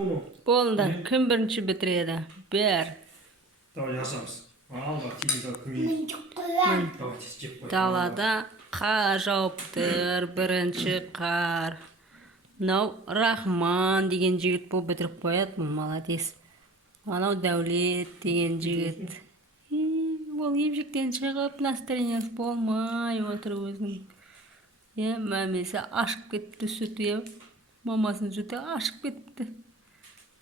onu. Bolundan kim birinchi bitiradi? Bir. Давай жасамыз. Алға теледидар көмейік. Давайте жеп қояйық. Далада қар жауыптыр, бірінші қар. Мынау Рахман деген жігіт бұл бітіріп қояды, бұл молодец. Анау Дәулет деген жігіт. Ол емшектен шығып, настроениесі болмай отыр өзінің. Мәмесі ашып кетті сүті, мамасының сүті ашып кетті.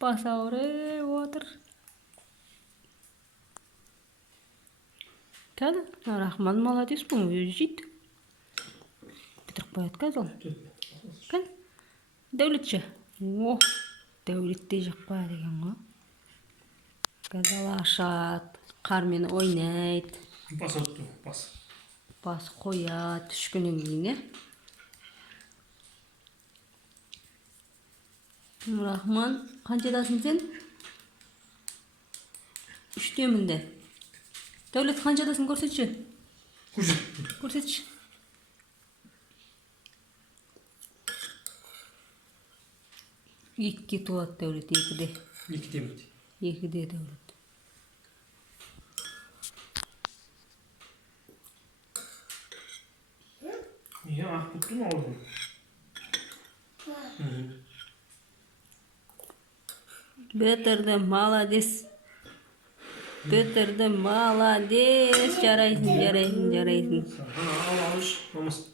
Бас ауырып отыр. Кәді, Рахман молодец, бұл өзі жейді. Бітіріп қояды қазір. Кәді, Дәулетші. О, Дәулетте жақ қояды деген ғой. Қазір ашады, қармен ойнайды. Бас отты, бас. Бас қояды, түшкінен кейін, Рахман, қаншадасың сен? Үштемінде. Дәулет, қаншадасың көрсетші? Көрсетші. Екіге туады Дәулет, екіде. Екіде ме? Екіде Дәулет. Ақ бұтты ма орын? Бітірді, молодец. Бітірді, молодец. Жарайсың. Ал, алыш, намыс.